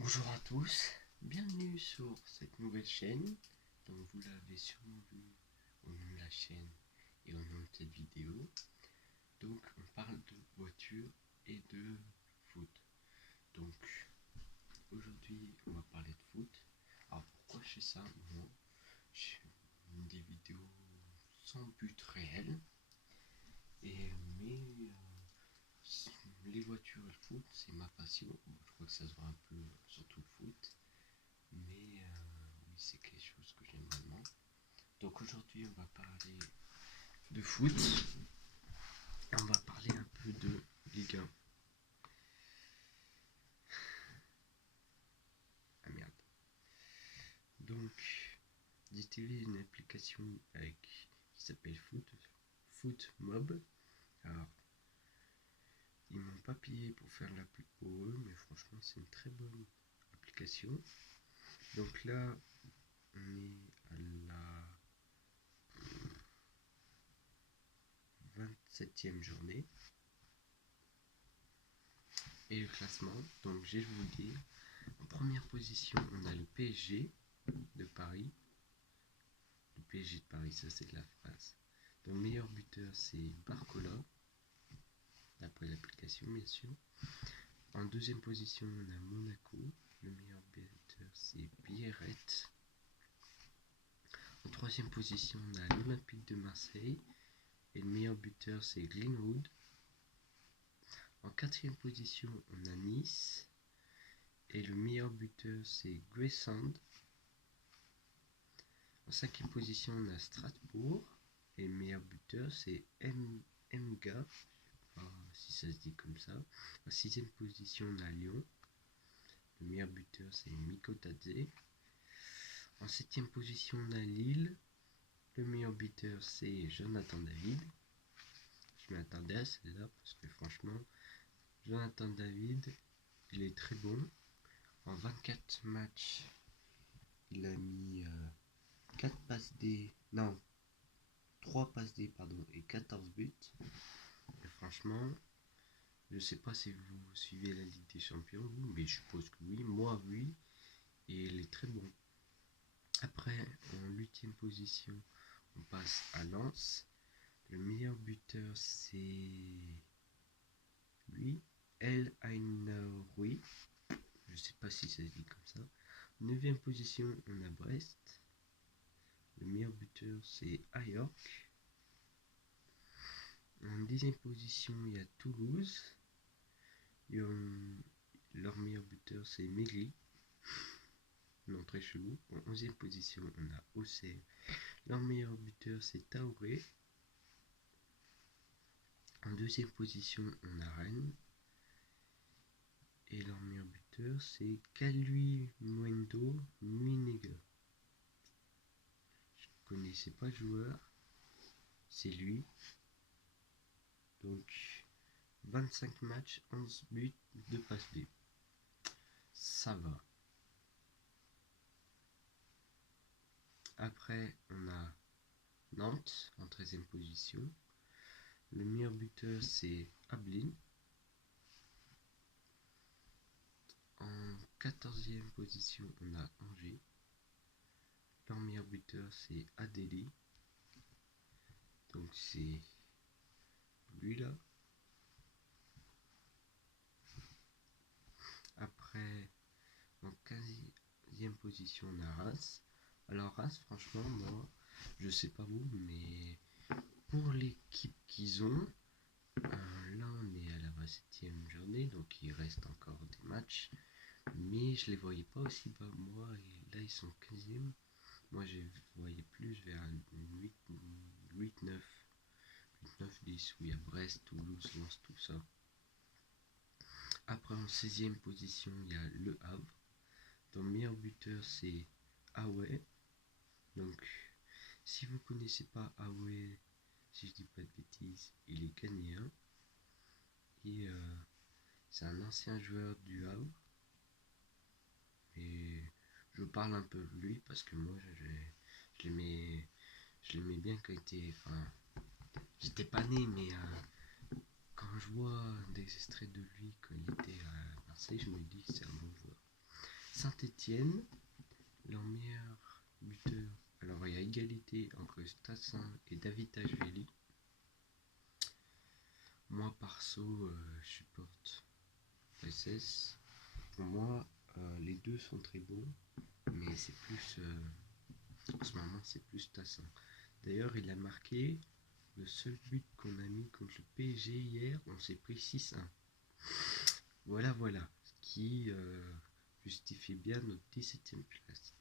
Bonjour à tous, bienvenue sur cette nouvelle chaîne. Donc vous l'avez sûrement vu au nom de la chaîne et au nom de cette vidéo. Donc on parle de voiture et de foot. Donc aujourd'hui on va parler de foot. Alors pourquoi je fais ça? Moi, je fais des vidéos sans but réel. Mais les voitures et le foot, c'est ma passion. Bon, je crois que ça se voit un peu, surtout le foot. Mais oui, c'est quelque chose que j'aime vraiment. Donc aujourd'hui, on va parler de foot. Et on va parler un peu de Ligue 1. Ah merde. Donc, j'utilise une application qui s'appelle Foot Mob. Alors, ils m'ont pas payé pour faire la pub pour eux, mais franchement, c'est une très bonne application. Donc là, on est à la 27e journée. Et le classement, donc je vais vous le dire. En première position, on a le PSG de Paris. Le PSG de Paris, ça c'est de la phrase. Donc le meilleur buteur, c'est Barcola, d'après l'application bien sûr. En deuxième position, on a Monaco. Le meilleur buteur, c'est Biarritz. En troisième position, on a l'Olympique de Marseille. Et le meilleur buteur, c'est Greenwood. En quatrième position, on a Nice. Et le meilleur buteur, c'est Grayson. En cinquième position, on a Strasbourg. Et le meilleur buteur, c'est Mga. Je sais pas si ça se dit comme ça. En sixième position, on a Lyon. Le meilleur buteur, c'est Mikotadze. En septième position, on a Lille. Le meilleur buteur, c'est Jonathan David. Je m'attendais à celle-là parce que franchement, Jonathan David, il est très bon. En 24 matchs, il a mis 4 passes D. Non, 3 passes D, pardon, et 14 buts. Et franchement, je sais pas si vous suivez la Ligue des Champions, vous, mais je suppose que oui. Moi, oui. Et il est très bon. Après, en 8e position, on passe à Lens. Le meilleur buteur, c'est lui, El Ainaoui. Je sais pas si ça se dit comme ça. 9e position, on a Brest. Le meilleur buteur, c'est Ayork. En 10e position, il y a Toulouse. Leur meilleur buteur, c'est Megli. Non, très chelou. En 11e position, on a Auxerre. Leur meilleur buteur, c'est Taouré. En 2e position, on a Rennes. Et leur meilleur buteur, c'est Kalui Mwendo Nuinega. Je ne connaissais pas le joueur. C'est lui. Donc, 25 matchs, 11 buts, 2 passes B. Ça va. Après, on a Nantes en 13e position. Le meilleur buteur, c'est Ablin. En 14e position, on a Angers. Leur meilleur buteur, c'est Adeli. Donc, c'est lui là. Après, en 15e position, on a Reims. Alors, Reims, franchement, moi, je sais pas vous, mais pour l'équipe qu'ils ont, là, on est à la 27e journée, donc il reste encore des matchs. Mais je les voyais pas aussi bas moi, et là, ils sont 15e. Moi, je les voyais plus vers 8, 9, 10, où il y a Brest, Toulouse, Lens, tout ça. Après, en 16e position, il y a Le Havre. Donc, le meilleur buteur, c'est Aoué. Donc, si vous connaissez pas Aoué, si je dis pas de bêtises, il est ghanéen. Et c'est un ancien joueur du Havre. Et je parle un peu de lui parce que moi, je l'aimais bien quand il était. Enfin, j'étais pas né, mais quand je vois des extraits de lui quand il était à Marseille, je me dis que c'est un bon joueur. Saint-Étienne, leur meilleur buteur. Alors il y a égalité entre Tassin et David Tajveli. Moi perso, je supporte SS. Pour moi, les deux sont très bons, mais c'est plus en ce moment c'est plus Tassin. D'ailleurs, il a marqué le seul but qu'on a mis contre le PSG hier, on s'est pris 6-1. Voilà, ce qui justifie bien notre 17e place.